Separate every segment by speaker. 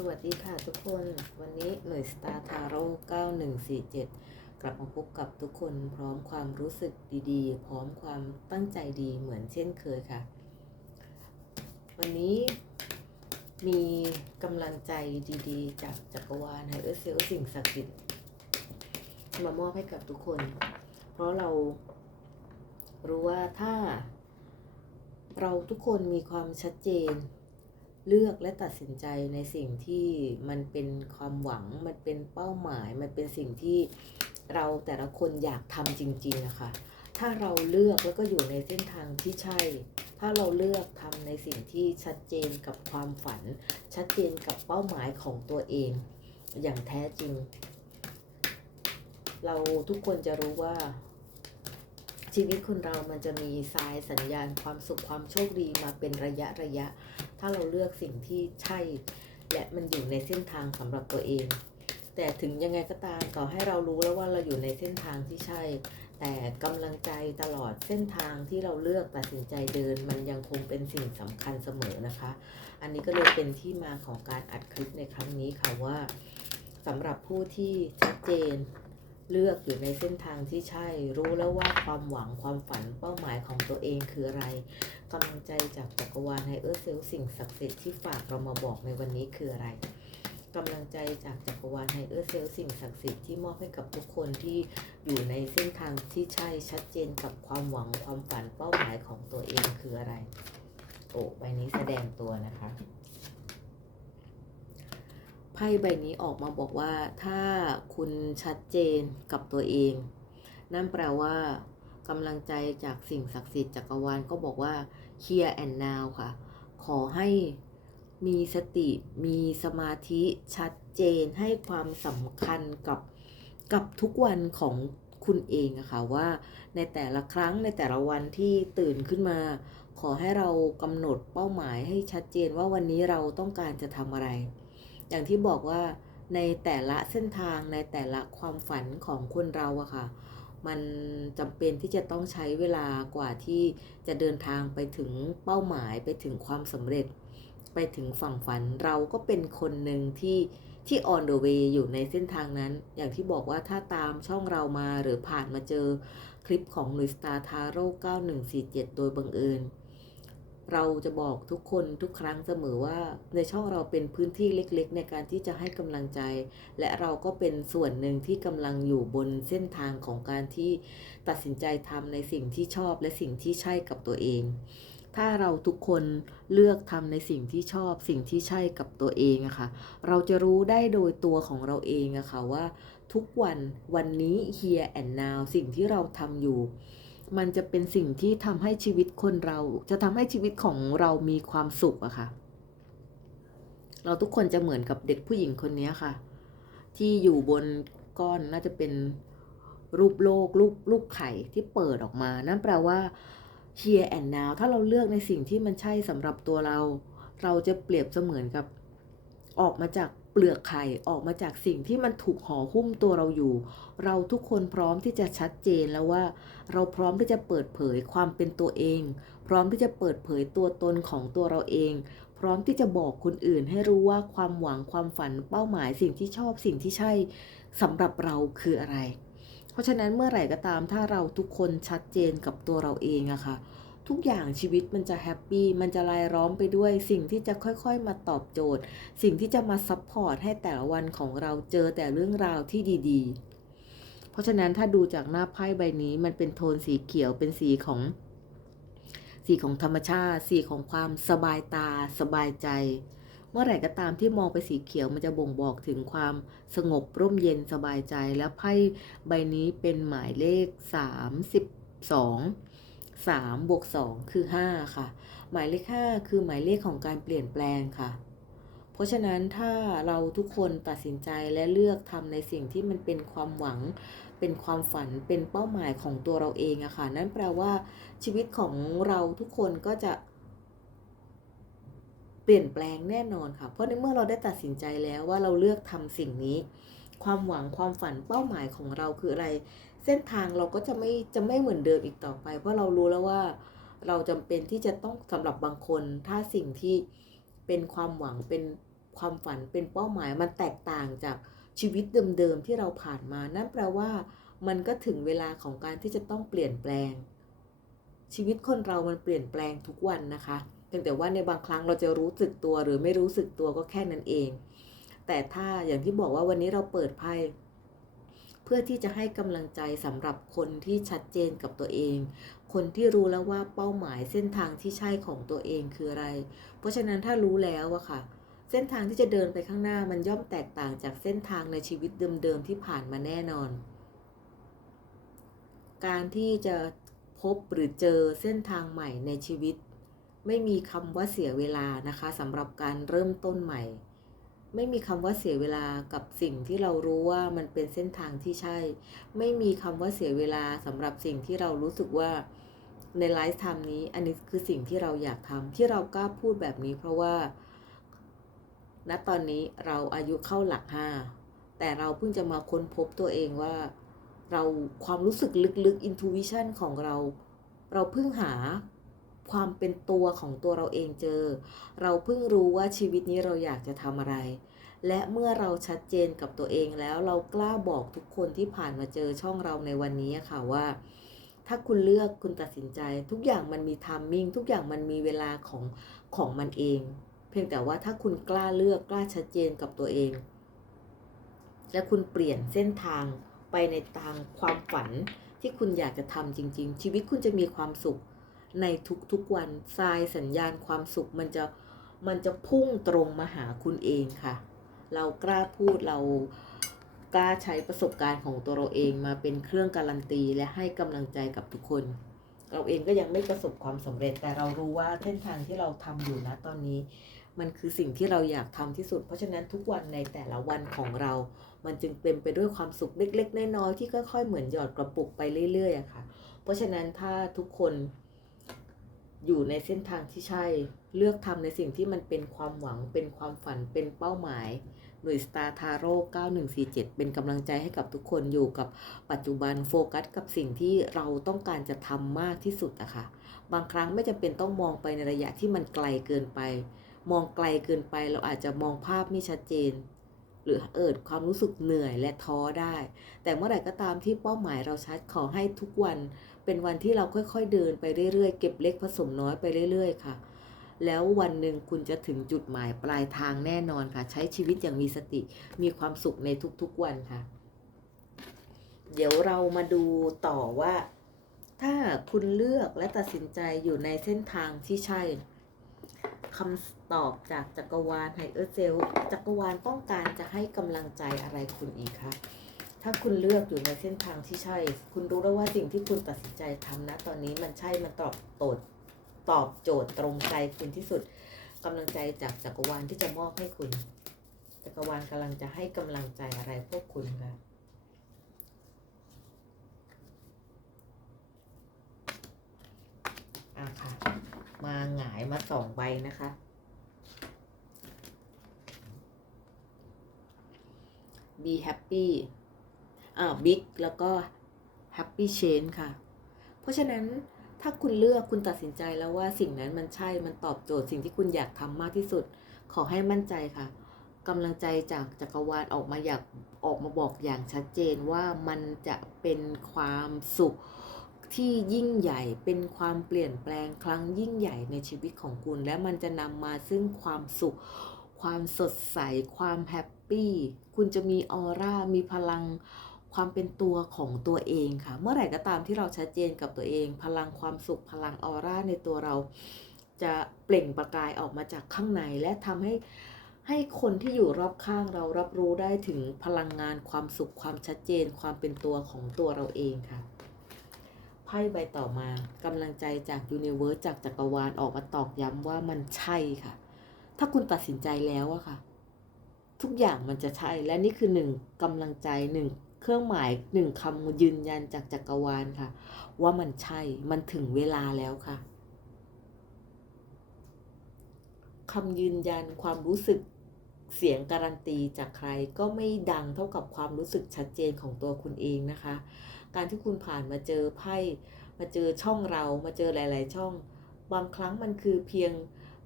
Speaker 1: สวัสดีค่ะทุกคน วันนี้หน่วยสตาร์ทาโร่9147 กลับมาพบกับทุกคนพร้อมความรู้สึกดีๆ พร้อมความตั้งใจดีเหมือนเช่นเคยค่ะ วันนี้มีกำลังใจดีๆ จากจักรวาลไฮเออร์เซลสิ่งศักดิ์สิทธิ์มามอบให้กับทุกคน เพราะเรารู้ว่าถ้าเราทุกคนมีความชัดเจน เลือกและตัดสินใจในสิ่งที่มันเป็นความหวัง มันเป็นเป้าหมาย มันเป็นสิ่งที่เราแต่ละคนอยากทำจริงๆนะคะถ้าเราเลือกแล้วก็อยู่ในเส้นทางที่ใช่ ถ้าเราเลือกทำในสิ่งที่ชัดเจนกับความฝัน ชัดเจนกับเป้าหมายของตัวเอง อย่างแท้จริง เราทุกคนจะรู้ว่าชีวิตคนเรามันจะมีสายสัญญาณความสุขความโชคดีมาเป็นระยะระยะ ถ้าเราเลือกสิ่งที่ใช่ และมันอยู่ในเส้นทางสำหรับตัวเอง แต่ถึงยังไงก็ตามต่อให้เรารู้แล้วว่าเราอยู่ในเส้นทางที่ใช่ แต่กำลังใจตลอดเส้นทางที่เราเลือกตัดสินใจเดิน มันยังคงเป็นสิ่งสำคัญเสมอนะคะ อันนี้ก็เลยเป็นที่มาของการอัดคลิปในครั้งนี้ค่ะว่าสำหรับผู้ที่ชัดเจน เลือกอยู่ในเส้นทางที่ใช่ รู้แล้วว่าความหวังความฝันเป้าหมายของตัวเองคืออะไรกำลังใจจากจักรวาลไฮเออร์เซลสิ่งศักดิ์สิทธิ์ที่ฝากเรามาบอกในวันนี้คืออะไรกำลังใจจากจักรวาลไฮเออร์เซลสิ่งศักดิ์สิทธิ์ที่มอบให้กับทุกคนที่อยู่ในเส้นทางที่ใช่ชัดเจนกับความหวังความฝันเป้าหมายของตัวเองคืออะไร โอ้ใบนี้แสดงตัวนะคะ ไพ่ใบนี้ออกมาบอกว่าถ้าคุณชัดเจนกับตัวเอง นั่นแปลว่ากำลังใจจากสิ่งศักดิ์สิทธิ์จักรวาลก็บอกว่า here and now ค่ะ ขอให้มีสติมีสมาธิชัดเจนให้ความสำคัญกับกับทุกวันของคุณเองอะค่ะว่าในแต่ละครั้งในแต่ละวันที่ตื่นขึ้นมา ขอให้เรากำหนดเป้าหมายให้ชัดเจนว่าวันนี้เราต้องการจะทำอะไร อย่างที่บอกว่าในแต่ละเส้นทางในแต่ละความฝันของคนเราอะค่ะ มันจำเป็นที่จะต้องใช้เวลากว่าที่จะเดินทางไปถึงเป้าหมายไปถึงความสำเร็จ ไปถึงฝั่งฝันเราก็เป็นคนหนึ่งที่ที่ on the way อยู่ในเส้นทางนั้น อย่างที่บอกว่าถ้าตามช่องเรามาหรือผ่านมาเจอคลิปของลุยสตาร์ทาโร่9147 โดยบังเอิญ เราจะบอกทุกคนทุกครั้งเสมอว่าในช่องเราเป็นพื้นที่เล็กๆ ในการที่จะให้กำลังใจ และเราก็เป็นส่วนหนึ่งที่กำลังอยู่บนเส้นทางของการที่ตัดสินใจทำในสิ่งที่ชอบและสิ่งที่ใช่กับตัวเอง ถ้าเราทุกคนเลือกทำในสิ่งที่ชอบสิ่งที่ใช่กับตัวเองอะค่ะเราจะรู้ได้โดยตัวของเราเองอะค่ะว่า ทุกวันวันนี้ here and now สิ่งที่เราทำอยู่ มันจะเป็นสิ่งที่ทำให้ชีวิตคนเรา จะทำให้ชีวิตของเรามีความสุขอะค่ะ เราทุกคนจะเหมือนกับเด็กผู้หญิงคนนี้ค่ะ ที่อยู่บนก้อนน่าจะเป็นรูปโลกรูปรูปไข่ที่เปิดออกมา นั่นแปลว่า here and now ถ้าเราเลือกในสิ่งที่มันใช่สำหรับตัวเรา เราจะเปรียบเสมือนกับออกมาจากเปลือกไข่ออกมาจากสิ่งที่มันถูกห่อหุ้มตัวเราอยู่ เราทุกคนพร้อมที่จะชัดเจนแล้วว่า เราพร้อมที่จะเปิดเผยความเป็นตัวเอง พร้อมที่จะเปิดเผยตัวตนของตัวเราเอง พร้อมที่จะบอกคนอื่นให้รู้ว่าความหวังความฝันเป้าหมายสิ่งที่ชอบสิ่งที่ใช่สำหรับเราคืออะไร เพราะฉะนั้นเมื่อไหร่ก็ตามถ้าเราทุกคนชัดเจนกับตัวเราเองอะค่ะ ทุกอย่างชีวิตมันจะแฮปปี้มันจะรายล้อมไปด้วยสิ่งที่จะค่อยๆ มาตอบโจทย์ สิ่งที่จะมาซัพพอร์ตให้แต่ละวันของเราเจอแต่เรื่องราวที่ดีๆ เพราะฉะนั้นถ้าดูจากหน้าไพ่ใบนี้มันเป็นโทนสีเขียวเป็นสีของสีของธรรมชาติ สีของความสบายตา สบายใจ เมื่อไหร่ก็ตามที่มองไปสีเขียวมันจะบ่งบอกถึงความสงบร่มเย็นสบายใจ และไพ่ใบนี้เป็นหมายเลข 32 3บวก2คือ 5 ค่ะ หมายเลข 5 คือหมายเลขของการเปลี่ยนแปลงค่ะ เพราะฉะนั้นถ้าเราทุกคนตัดสินใจและเลือกทำในสิ่งที่มันเป็นความหวัง เป็นความฝันเป็นเป้าหมายของตัวเราเองอะค่ะ นั่นแปลว่าชีวิตของเราทุกคนก็จะเปลี่ยนแปลงแน่นอนค่ะ เพราะในเมื่อเราได้ตัดสินใจแล้วว่าเราเลือกทำสิ่งนี้ ความหวังความฝันเป้าหมายของเราคืออะไร เส้นทางเราก็จะไม่จะไม่เหมือนเดิมอีกต่อไป เพราะเรารู้แล้วว่าเราจำเป็นที่จะต้องสำหรับบางคน ถ้าสิ่งที่เป็นความหวังเป็นความฝันเป็นเป้าหมายมันแตกต่างจากชีวิตเดิมๆที่เราผ่านมา นั่นแปลว่ามันก็ถึงเวลาของการที่จะต้องเปลี่ยนแปลง ชีวิตคนเรามันเปลี่ยนแปลงทุกวันนะคะเพียงแต่ว่าในบางครั้งเราจะรู้สึกตัวหรือไม่รู้สึกตัวก็แค่นั้นเอง แต่ถ้าอย่างที่บอกว่าวันนี้เราเปิดไพ่ พื่อที่จะให้กำลังใจสำหรับคนที่ชัดเจนกับตัวเอง คนที่รู้แล้วว่าเป้าหมายเส้นทางที่ใช่ของตัวเองคืออะไร เพราะฉะนั้นถ้ารู้แล้วอะค่ะ เส้นทางที่จะเดินไปข้างหน้ามันย่อมแตกต่างจากเส้นทางในชีวิตเดิมๆที่ผ่านมาแน่นอน การที่จะพบหรือเจอเส้นทางใหม่ในชีวิต ไม่มีคำว่าเสียเวลานะคะสำหรับการเริ่มต้นใหม่ ไม่มีคำว่าเสียเวลากับสิ่งที่เรารู้ว่ามันเป็นเส้นทางที่ใช่ ไม่มีคำว่าเสียเวลาสำหรับสิ่งที่เรารู้สึกว่าในไลฟ์ไทม์นี้ อันนี้คือสิ่งที่เราอยากทำที่เรากล้าพูดแบบนี้ เพราะว่า ณตอนนี้เราอายุเข้าหลักห้าแต่เราเพิ่งจะมาค้นพบตัวเองว่า เราความรู้สึกลึกๆ intuition ของเรา เราเพิ่งหา ความเป็นตัวของตัวเราเองเจอ เราเพิ่งรู้ว่าชีวิตนี้เราอยากจะทำอะไร และเมื่อเราชัดเจนกับตัวเองแล้วเรากล้าบอกทุกคนที่ผ่านมาเจอช่องเราในวันนี้ค่ะว่า ถ้าคุณเลือกคุณตัดสินใจ ทุกอย่างมันมีทามมิ่งทุกอย่างมันมีเวลาของของมันเอง เพียงแต่ว่าถ้าคุณกล้าเลือกกล้าชัดเจนกับตัวเอง และคุณเปลี่ยนเส้นทางไปในทางความฝันที่คุณอยากจะทำจริง ๆ ชีวิตคุณจะมีความสุข ในทุกๆวันทรายสัญญาณความสุขมันจะมันจะพุ่งตรงมาหาคุณเองค่ะ เรากล้าพูดเรากล้าใช้ประสบการณ์ของตัวเราเองมาเป็นเครื่องการันตีและให้กำลังใจกับทุกคน เราเองก็ยังไม่ประสบความสำเร็จ แต่เรารู้ว่าเส้นทางที่เราทำอยู่นะตอนนี้ มันคือสิ่งที่เราอยากทำที่สุด เพราะฉะนั้นทุกวันในแต่ละวันของเรา มันจึงเต็มไปด้วยความสุขเล็กๆน้อยๆที่ค่อยๆเหมือนหยอดกระปุกไปเรื่อยๆค่ะ เพราะฉะนั้นถ้าทุกคน อยู่ในเส้นทางที่ใช่ เลือกทำในสิ่งที่มันเป็นความหวัง เป็นความฝัน เป็นเป้าหมาย หน่วยสตาร์ทาโร่9147 เป็นกำลังใจให้กับทุกคนอยู่กับปัจจุบันโฟกัสกับสิ่งที่เราต้องการจะทำมากที่สุดอะค่ะ บางครั้งไม่จำเป็นต้องมองไปในระยะที่มันไกลเกินไป มองไกลเกินไปเราอาจจะมองภาพไม่ชัดเจน หรือเอิดความรู้สึกเหนื่อยและท้อได้ แต่เมื่อไหร่ก็ตามที่เป้าหมายเราชัดขอให้ทุกวัน เป็นวันที่เราค่อยๆเดินไปเรื่อยๆ เก็บเล็กผสมน้อยไปเรื่อย ๆ ค่ะ แล้ววันหนึ่งคุณจะถึงจุดหมายปลายทางแน่นอนค่ะ ใช้ชีวิตอย่างมีสติ มีความสุขในทุกๆวันค่ะ เดี๋ยวเรามาดูต่อว่า ถ้าคุณเลือกและตัดสินใจอยู่ในเส้นทางที่ใช่คำตอบจากจักรวาลไฮเออร์เซลจักรวาลต้องการจะให้กำลังใจอะไรคุณอีกคะ ถ้าคุณเลือกอยู่ในเส้นทางที่ใช่ คุณรู้แล้วว่าสิ่งที่คุณตัดสินใจทำนะตอนนี้มันใช่ มันตอบโจทย์ตอบโจทย์ตรงใจคุณที่สุดกำลังใจจากจักรวาลที่จะมอบให้คุณ จักรวาลกำลังจะให้กำลังใจอะไรพวกคุณคะอะค่ะ มาหงายมาสองใบนะคะ be happy อ่า big แล้วก็ happy change ค่ะ เพราะฉะนั้นถ้าคุณเลือกคุณตัดสินใจแล้วว่าสิ่งนั้นมันใช่มันตอบโจทย์สิ่งที่คุณอยากทำมากที่สุด ขอให้มั่นใจค่ะกำลังใจจากจักรวาลออกมาอยากออกมาบอกอย่างชัดเจนว่ามันจะเป็นความสุขที่ยิ่งใหญ่เป็นความเปลี่ยนแปลงครั้งยิ่งใหญ่ในชีวิตของคุณ และมันจะนำมาซึ่งความสุข ความสดใส ความแฮปปี้ คุณจะมีออร่า มีพลัง ความเป็นตัวของตัวเองค่ะ เมื่อไหร่ก็ตามที่เราชัดเจนกับตัวเอง พลังความสุข พลังออร่าในตัวเรา จะเปล่งประกายออกมาจากข้างในและทำให้ให้คนที่อยู่รอบข้างเรารับรู้ได้ถึงพลังงานความสุขความชัดเจน ความเป็นตัวของตัวเราเองค่ะไพ่ใบต่อมากำลังใจจากยูนิเวิร์สจากจักรวาลออกมาตอกย้ำว่ามันใช่ค่ะ ถ้าคุณตัดสินใจแล้วอะค่ะ ทุกอย่างมันจะใช่และนี่คือหนึ่งกำลังใจหนึ่ง เครื่องหมายหนึ่งคำยืนยันจากจักรวาลค่ะ ว่ามันใช่มันถึงเวลาแล้วค่ะคำยืนยันความรู้สึกเสียงการันตีจากใครก็ไม่ดังเท่ากับความรู้สึกชัดเจนของตัวคุณเองนะคะ การที่คุณผ่านมาเจอไพ่มาเจอช่องเรามาเจอหลาย ๆ ช่อง บางครั้งมันคือเพียง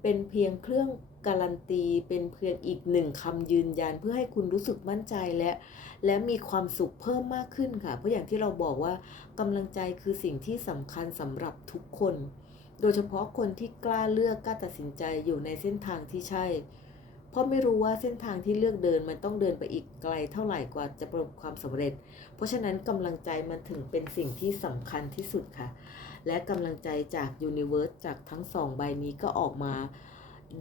Speaker 1: เป็นเพียงเครื่องการันตี เป็นเพียงอีกหนึ่งคำยืนยันเพื่อให้คุณรู้สึกมั่นใจและ และมีความสุขเพิ่มมากขึ้นค่ะ เพราะอย่างที่เราบอกว่ากำลังใจคือสิ่งที่สำคัญสำหรับทุกคน โดยเฉพาะคนที่กล้าเลือกกล้าตัดสินใจอยู่ในเส้นทางที่ใช่ เพราะไม่รู้ว่าเส้นทางที่เลือกเดินมันต้องเดินไปอีกไกลเท่าไหร่กว่าจะประสบความสำเร็จ เพราะฉะนั้นกำลังใจมันถึงเป็นสิ่งที่สำคัญที่สุดค่ะ และกำลังใจจากยูนิเว r ร์สจากทั้งสองใบนี้ก็ออกมา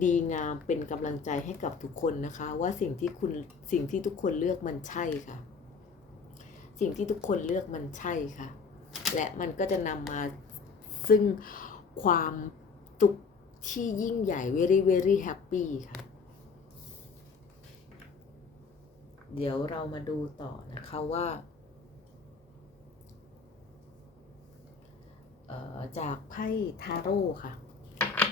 Speaker 1: ดีงามเป็นกำลังใจให้กับทุกคนนะคะ ว่าสิ่งที่คุณสิ่งที่ทุกคนเลือกมันใช่ค่ะ สิ่งที่ทุกคนเลือกมันใช่ค่ะ และมันก็จะนำมาซึ่งความตุกที่ยิ่งใหญ่ very very happy ค่ะ เดี๋ยวเรามาดูต่อนะคะว่าจากไพ่ทาโร่ค่ะ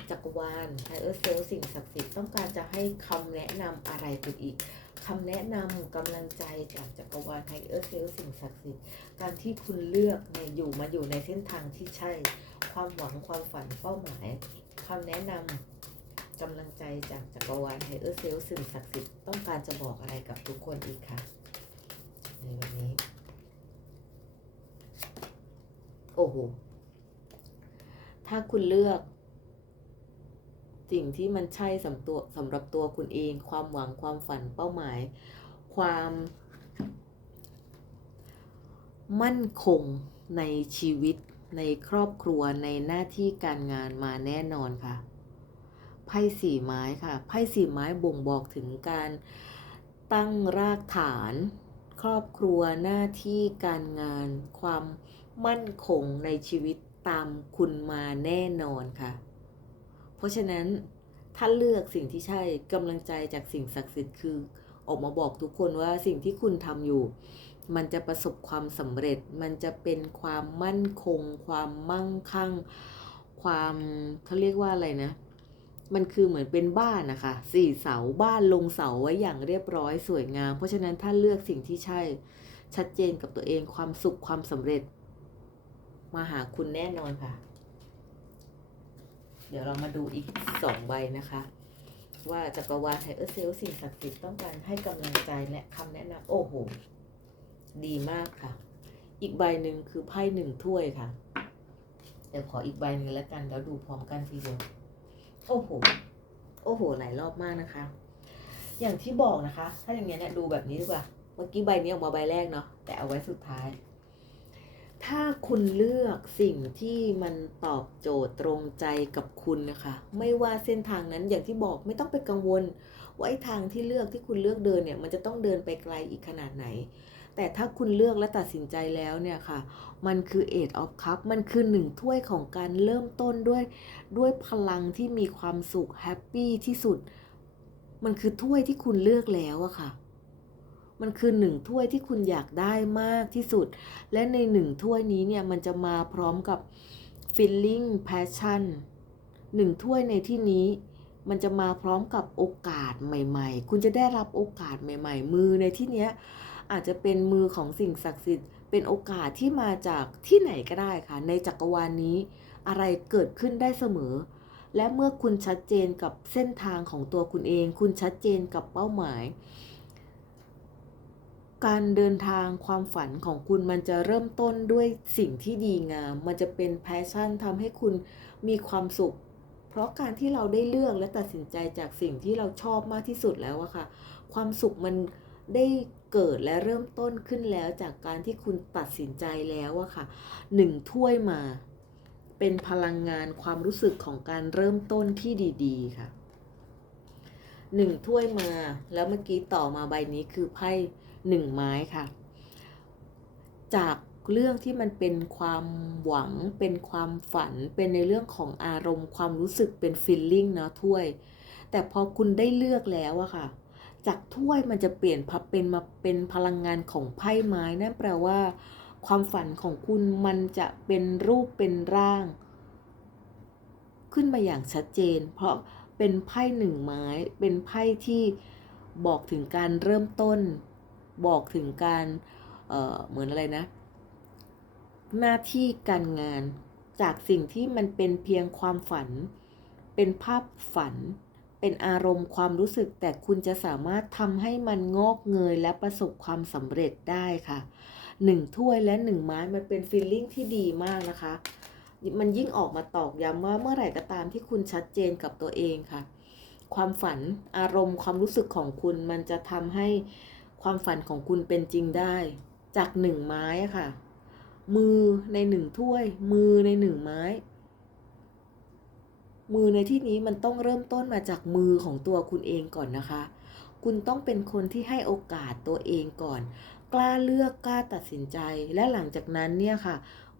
Speaker 1: จักรวาลไทเออร์เซลสิ่งศักดิ์สิทธิ์ต้องการจะให้คำแนะนำอะไรคุณอีกคำแนะนำกำลังใจจากจักรวาลไทเออร์เซลสิ่งศักดิ์สิทธิ์การที่คุณเลือกในยอยู่มาอยู่ในเส้นทางที่ใช่ ความหวังความฝันเป้าหมายคำแนะนำกำลังใจจากจักรวาลไทเออร์เซลสิ่งศักดิ์สิทธิ์ต้องการจะบอกอะไรกับทุกคนอีกค่ะในวันนี้ โอ้โหถ้าคุณเลือก สิ่งที่มันใช่สำตัวสำหรับตัวคุณเอง ความหวังความฝันเป้าหมาย ความ มั่นคงในชีวิต ในครอบครัวในหน้าที่การงานมาแน่นอนค่ะไพ่สี่ไม้ค่ะไพ่สี่ไม้บ่งบอกถึงการตั้งรากฐาน ครอบครัวหน้าที่การงาน ความมั่นคงในชีวิตตามคุณมาแน่นอนค่ะ เพราะฉะนั้นถ้าเลือกสิ่งที่ใช่กำลังใจจากสิ่งศักดิ์สิทธิ์คือ ออกมาบอกทุกคนว่าสิ่งที่คุณทำอยู่ มันจะประสบความสำเร็จ มันจะเป็นความมั่นคง ความมั่งคั่ง ความเขาเรียกว่าอะไรนะ มันคือเหมือนเป็นบ้านนะคะสี่เสาบ้านลงเสาไว้อย่างเรียบร้อยสวยงาม เพราะฉะนั้นถ้าเลือกสิ่งที่ใช่ ชัดเจนกับตัวเองความสุขความสำเร็จ มาหาคุณแน่นอนค่ะ เดี๋ยวเรามาดูอีกสองใบนะคะ ว่าจักรวาลไทเออร์เซลสิ่งศักดิ์สิทธิ์ต้องการให้กำลังใจและคำแนะนำโอ้โห ดีมากค่ะ อีกใบหนึ่งคือไพ่หนึ่งถ้วยค่ะ เดี๋ยวขออีกใบหนึ่งแล้วกันแล้วดูพร้อมกันทีเดียวโอ้โหโอ้โหหลายรอบมากนะคะ อย่างที่บอกนะคะ ถ้าอย่างเงี้ยเนี่ยดูแบบนี้ดีกว่า เมื่อกี้ใบนี้ออกมาใบแรกเนาะแต่เอาไว้สุดท้าย ถ้าคุณเลือกสิ่งที่มันตอบโจทย์ตรงใจกับคุณนะคะ ไม่ว่าเส้นทางนั้นอย่างที่บอกไม่ต้องไปกังวล ว่าไอ้ทางที่เลือกที่คุณเลือกเดินเนี่ย มันจะต้องเดินไปไกลอีกขนาดไหน แต่ถ้าคุณเลือกและตัดสินใจแล้วเนี่ยค่ะ มันคือ Eight of Cup มันคือหนึ่งถ้วยของการเริ่มต้นด้วย ด้วยพลังที่มีความสุขแฮปปี้ที่สุด มันคือถ้วยที่คุณเลือกแล้วอะค่ะ มันคือหนึ่งถ้วยที่คุณอยากได้มากที่สุด และในหนึ่งถ้วยนี้เนี่ยมันจะมาพร้อมกับ feeling passion หนึ่งถ้วยในที่นี้มันจะมาพร้อมกับโอกาสใหม่ ๆ คุณจะได้รับโอกาสใหม่ ๆ มือในที่เนี้ยอาจจะเป็นมือของสิ่งศักดิ์สิทธิ์ เป็นโอกาสที่มาจากที่ไหนก็ได้ค่ะ ในจักรวาลนี้ อะไรเกิดขึ้นได้เสมอ และเมื่อคุณชัดเจนกับเส้นทางของตัวคุณเอง คุณชัดเจนกับเป้าหมาย การเดินทางความฝันของคุณมันจะเริ่มต้นด้วยสิ่งที่ดีงาม มันจะเป็นแพชชั่นทำให้คุณมีความสุข เพราะการที่เราได้เลือกและตัดสินใจจากสิ่งที่เราชอบมากที่สุดแล้วอะค่ะ ความสุขมันได้เกิดและเริ่มต้นขึ้นแล้วจากการที่คุณตัดสินใจแล้วอะค่ะหนึ่งถ้วยมา เป็นพลังงานความรู้สึกของการเริ่มต้นที่ดีๆค่ะหนึ่งถ้วยมาแล้วเมื่อกี้ต่อมาใบนี้คือไพ่ หนึ่งไม้ค่ะ จากเรื่องที่มันเป็นความหวังเป็นความฝันเป็นในเรื่องของอารมณ์ความรู้สึกเป็นฟีลลิ่งนะถ้วย แต่พอคุณได้เลือกแล้วอะค่ะ จากถ้วยมันจะเปลี่ยนพับเป็นมาเป็นพลังงานของไพ่ไม้นั่นแปลว่า ความฝันของคุณมันจะเป็นรูปเป็นร่าง ขึ้นมาอย่างชัดเจน เพราะเป็นไพ่หนึ่งไม้เป็นไพ่ที่บอกถึงการเริ่มต้น บอกถึงการเเหมือนอะไรนะ หน้าที่การงานจากสิ่งที่มันเป็นเพียงความฝัน เป็นภาพฝัน เป็นอารมณ์ความรู้สึก แต่คุณจะสามารถทำให้มันงอกเงยและประสบความสำเร็จได้ค่ะหนึ่งถ้วยและหนึ่งไม้มันเป็นฟีลลิ่งที่ดีมากนะคะ มันยิ่งออกมาตอกย้ำว่าเมื่อไหร่ก็ตามที่คุณชัดเจนกับตัวเองค่ะ ความฝันอารมณ์ความรู้สึกของคุณมันจะทำให้ ความฝันของคุณเป็นจริงได้ จากหนึ่งไม้ค่ะ มือในหนึ่งถ้วย มือในหนึ่งไม้ มือในที่นี้มันต้องเริ่มต้นมาจากมือของตัวคุณเองก่อนนะคะ คุณต้องเป็นคนที่ให้โอกาสตัวเองก่อน กล้าเลือกกล้าตัดสินใจ และหลังจากนั้นเนี่ยค่ะ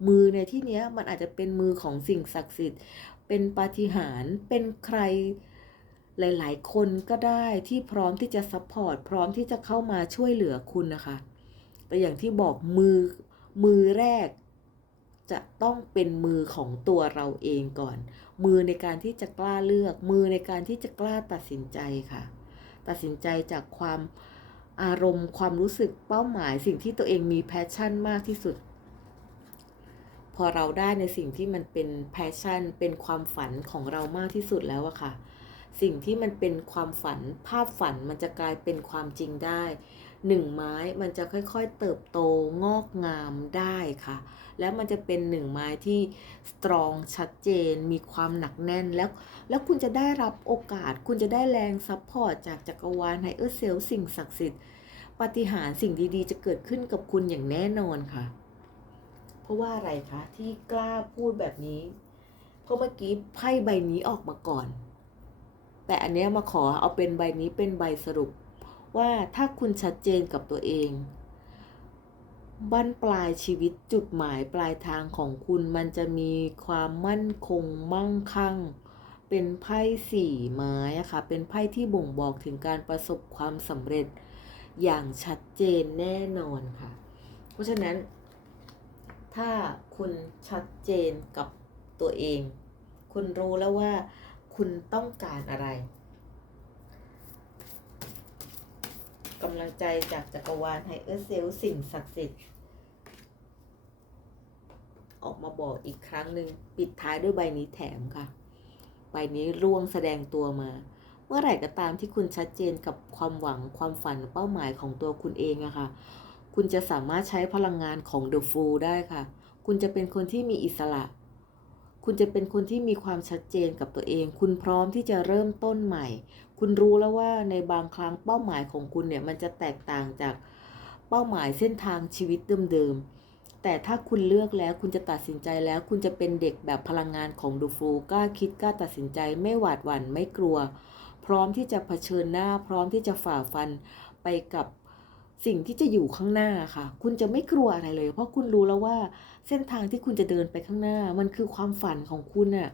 Speaker 1: มือในที่นี้มันอาจจะเป็นมือของสิ่งศักดิ์สิทธิ์ เป็นปาฏิหาริย์เป็นใคร หลาย ๆ คนก็ได้ที่พร้อมที่จะซัพพอร์ตพร้อมที่จะเข้ามาช่วยเหลือคุณนะคะ แต่อย่างที่บอกมือมือแรก จะต้องเป็นมือของตัวเราเองก่อน มือในการที่จะกล้าเลือก มือในการที่จะกล้าตัดสินใจค่ะ ตัดสินใจจากความอารมณ์ความรู้สึกเป้าหมาย สิ่งที่ตัวเองมีแพชชั่นมากที่สุด พอเราได้ในสิ่งที่มันเป็นแพชชั่น เป็นความฝันของเรามากที่สุดแล้วอะค่ะ สิ่งที่มันเป็นความฝันภาพฝันมันจะกลายเป็นความจริงได้หนึ่งไม้มันจะค่อยๆเติบโตงอกงามได้ค่ะ แล้วมันจะเป็นหนึ่งไม้ที่สตรองชัดเจน มีความหนักแน่นแล้ว แล้วคุณจะได้รับโอกาส คุณจะได้แรงซัพพอร์ตจากจักรวาลไฮเออร์เซลสิ่งศักดิ์สิทธิ์ปาฏิหาริสิ่งดีๆ จะเกิดขึ้นกับคุณอย่างแน่นอนค่ะ เพราะว่าอะไรคะที่กล้าพูดแบบนี้ เพราะเมื่อกี้ไพ่ใบนี้ออกมาก่อน แต่อันเนี้ยมาขอเอาเป็นใบนี้เป็นใบสรุป ว่าถ้าคุณชัดเจนกับตัวเองบั้นปลายชีวิตจุดหมายปลายทางของคุณมันจะมีความมั่นคงมั่งคั่ง เป็นไพ่สี่ไม้อะค่ะ เป็นไพ่ที่บ่งบอกถึงการประสบความสำเร็จอย่างชัดเจนแน่นอนค่ะ เพราะฉะนั้น ถ้าคุณชัดเจนกับตัวเอง คุณรู้แล้วว่า คุณต้องการอะไรกำลังใจจากจักรวาลไฮเออร์เซลสิ่งศักดิ์สิทธิ์ ออกมาบอกอีกครั้งหนึ่งปิดท้ายด้วยใบนี้แถมค่ะ ใบนี้ร่วงแสดงตัวมา เมื่อไหร่ก็ตามที่คุณชัดเจนกับความหวังความฝันเป้าหมายของตัวคุณเองอะค่ะ คุณจะสามารถใช้พลังงานของ The Fool ได้ค่ะ คุณจะเป็นคนที่มีอิสระ คุณจะเป็นคนที่มีความชัดเจนกับตัวเอง คุณพร้อมที่จะเริ่มต้นใหม่ คุณรู้แล้วว่าในบางครั้งเป้าหมายของคุณเนี่ยมันจะแตกต่างจากเป้าหมายเส้นทางชีวิตเดิมๆ แต่ถ้าคุณเลือกแล้วคุณจะตัดสินใจแล้ว คุณจะเป็นเด็กแบบพลังงานของดูฟูกล้าคิดกล้าตัดสินใจไม่หวาดหวั่นไม่กลัว พร้อมที่จะเผชิญหน้าพร้อมที่จะฝ่าฟันไปกับ สิ่งที่จะอยู่ข้างหน้าค่ะ คุณจะไม่กลัวอะไรเลย เพราะคุณรู้แล้วว่าเส้นทางที่คุณจะเดินไปข้างหน้า มันคือความฝันของคุณน่ะ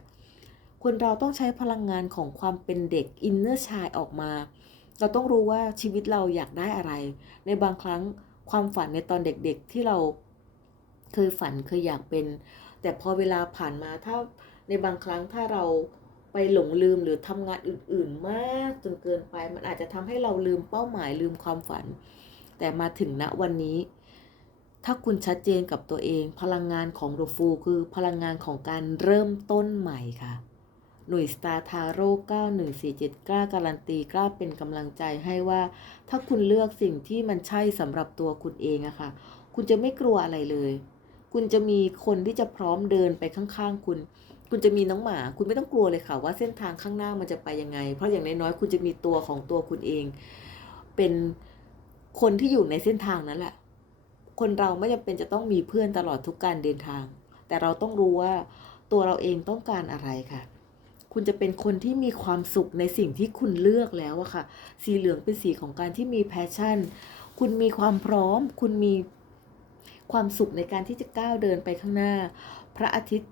Speaker 1: คนเราต้องใช้พลังงานของความเป็นเด็กอินเนอร์ชายออกมา เราต้องรู้ว่าชีวิตเราอยากได้อะไร ในบางครั้งความฝันในตอนเด็กๆที่เราเคยฝันเคยอยากเป็น แต่พอเวลาผ่านมาถ้าในบางครั้งถ้าเราไปหลงลืมหรือทำงานอื่นๆ มากจนเกินไป มันอาจจะทำให้เราลืมเป้าหมายลืมความฝัน แต่มาถึงณวันนี้ ถ้าคุณชัดเจนกับตัวเอง พลังงานของโดฟูคือพลังงานของการเริ่มต้นใหม่ค่ะ หน่วยสตาร์ทาโร่9147 กล้าการันตีกล้าเป็นกำลังใจให้ว่า ถ้าคุณเลือกสิ่งที่มันใช่สำหรับตัวคุณเองอะค่ะ คุณจะไม่กลัวอะไรเลย คุณจะมีคนที่จะพร้อมเดินไปข้างๆ คุณคุณจะมีน้องหมา คุณไม่ต้องกลัวเลยค่ะว่าเส้นทางข้างหน้ามันจะไปยังไง เพราะอย่างน้อยๆ คุณจะมีตัวของตัวคุณเอง เป็น คนที่อยู่ในเส้นทางนั้นแหละ คนเราไม่จำเป็นจะต้องมีเพื่อนตลอดทุกการเดินทาง แต่เราต้องรู้ว่าตัวเราเองต้องการอะไรค่ะ คุณจะเป็นคนที่มีความสุขในสิ่งที่คุณเลือกแล้วอะค่ะ สีเหลืองเป็นสีของการที่มีแพชชั่น คุณมีความพร้อม คุณมีความสุขในการที่จะก้าวเดินไปข้างหน้า พระอาทิตย์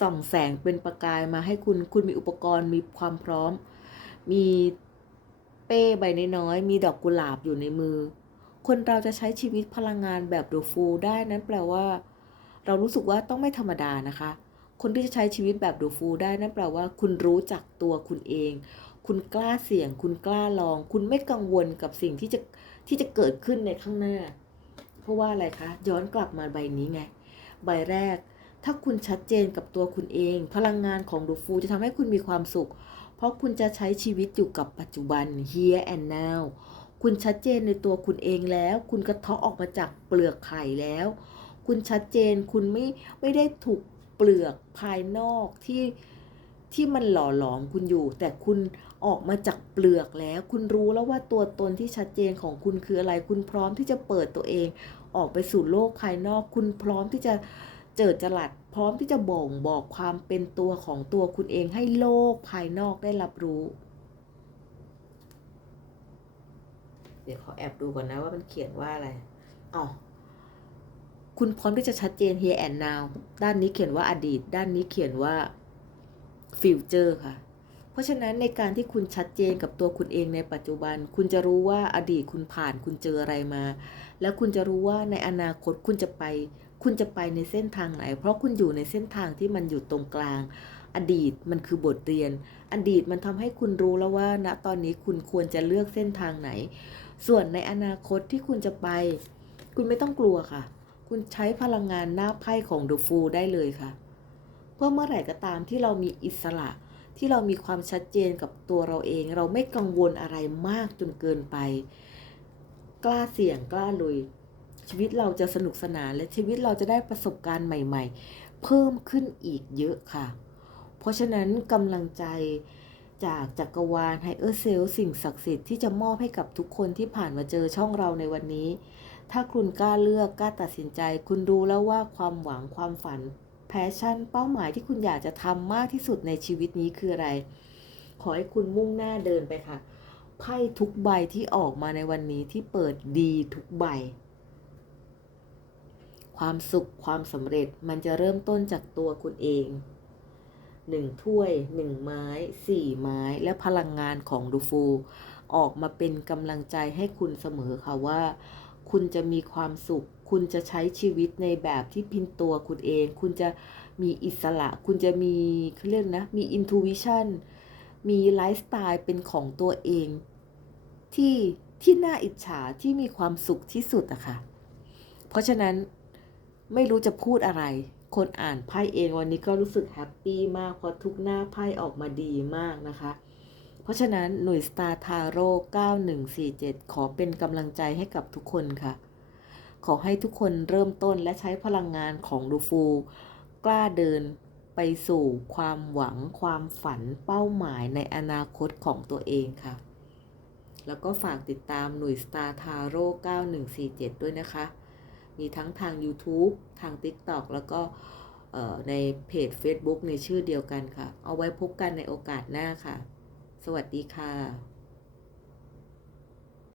Speaker 1: ส่องแสงเป็นประกายมาให้คุณ คุณมีอุปกรณ์ มีความพร้อม มี เป้ใบน้อยๆมีดอกกุหลาบอยู่ในมือ คนเราจะใช้ชีวิตพลังงานแบบดูฟูได้นั้นแปลว่า เรารู้สึกว่าต้องไม่ธรรมดานะคะ คนที่จะใช้ชีวิตแบบดูฟูได้นั่นแปลว่า คุณรู้จักตัวคุณเอง คุณกล้าเสี่ยง คุณกล้าลอง คุณไม่กังวลกับสิ่งที่จะที่จะเกิดขึ้นในข้างหน้า เพราะว่าอะไรคะย้อนกลับมาใบนี้ไง ใบแรก ถ้าคุณชัดเจนกับตัวคุณเอง พลังงานของดูฟูจะทำให้คุณมีความสุข เพราะคุณจะใช้ชีวิตอยู่กับปัจจุบัน here and now คุณชัดเจนในตัวคุณเองแล้ว คุณกระเทาะออกมาจากเปลือกไข่แล้ว คุณชัดเจนคุณไม่ไม่ได้ถูกเปลือกภายนอกที่ที่มันหล่อหลอมคุณอยู่ แต่คุณออกมาจากเปลือกแล้ว คุณรู้แล้วว่าตัวตนที่ชัดเจนของคุณคืออะไร คุณพร้อมที่จะเปิดตัวเอง ออกไปสู่โลกภายนอก คุณพร้อมที่จะ เจิดจรัสพร้อมที่จะบ่งบอกความเป็นตัวของตัวคุณเองให้โลกภายนอกได้รับรู้ เดี๋ยวขอแอบดูก่อนนะว่ามันเขียนว่าอะไรอ๋อคุณพร้อมที่จะชัดเจน here and now ด้านนี้เขียนว่าอดีต ด้านนี้เขียนว่า future ค่ะ เพราะฉะนั้นในการที่คุณชัดเจนกับตัวคุณเองในปัจจุบัน คุณจะรู้ว่าอดีตคุณผ่านคุณเจออะไรมา แล้วคุณจะรู้ว่าในอนาคตคุณจะไป คุณจะไปในเส้นทางไหน เพราะคุณอยู่ในเส้นทางที่มันอยู่ตรงกลาง อดีตมันคือบทเรียน อดีตมันทำให้คุณรู้แล้วว่าณตอนนี้คุณควรจะเลือกเส้นทางไหน ส่วนในอนาคตที่คุณจะไป คุณไม่ต้องกลัวค่ะ คุณใช้พลังงานหน้าไพ่ของ The Fool ได้เลยค่ะ เพื่อเมื่อไหร่ก็ตามที่เรามีอิสระที่เรามีความชัดเจนกับตัวเราเอง เราไม่กังวลอะไรมากจนเกินไป กล้าเสี่ยงกล้าลุย ชีวิตเราจะสนุกสนานและชีวิตเราจะได้ประสบการณ์ใหม่ ๆ เพิ่มขึ้นอีกเยอะค่ะ เพราะฉะนั้นกำลังใจจากจักรวาลไฮเออร์เซลสิ่งศักดิ์สิทธิ์ที่จะมอบให้กับทุกคนที่ผ่านมาเจอช่องเราในวันนี้ ถ้าคุณกล้าเลือกกล้าตัดสินใจ คุณรู้แล้วว่าความหวังความฝันแพชชั่น เป้าหมายที่คุณอยากจะทำมากที่สุดในชีวิตนี้คืออะไร ขอให้คุณมุ่งหน้าเดินไปค่ะ ไพ่ทุกใบที่ออกมาในวันนี้ที่เปิดดีทุกใบ ความสุขความสำเร็จมันจะเริ่มต้นจากตัวคุณเองหนึ่งถ้วยหนึ่งไม้สี่ไม้และพลังงานของดูฟู ออกมาเป็นกำลังใจให้คุณเสมอค่ะว่า คุณจะมีความสุข คุณจะใช้ชีวิตในแบบที่พินตัวคุณเอง คุณจะมีอิสระ คุณจะมีเขาเรียกนะ มีอินทูวิชั่นมีไลฟ์สไตล์เป็นของตัวเอง ที่ที่น่าอิจฉาที่มีความสุขที่สุดอะค่ะ เพราะฉะนั้น ไม่รู้จะพูดอะไร คนอ่านไพ่เองวันนี้ก็รู้สึกแฮปปี้มากเพราะทุกหน้าไพ่ออกมาดีมากนะคะ เพราะฉะนั้นหน่วยสตาร์ทาโร่9147 ขอเป็นกำลังใจให้กับทุกคนค่ะ ขอให้ทุกคนเริ่มต้นและใช้พลังงานของดูฟู กล้าเดินไปสู่ความหวังความฝันเป้าหมายในอนาคตของตัวเองค่ะ แล้วก็ฝากติดตามหน่วยสตาร์ทาโร่9147 ด้วยนะคะ มีทั้งทาง YouTube ทาง TikTok แล้วก็ในเพจ Facebook ในชื่อเดียวกันค่ะ เอาไว้พบกันในโอกาสหน้าค่ะ สวัสดีค่ะ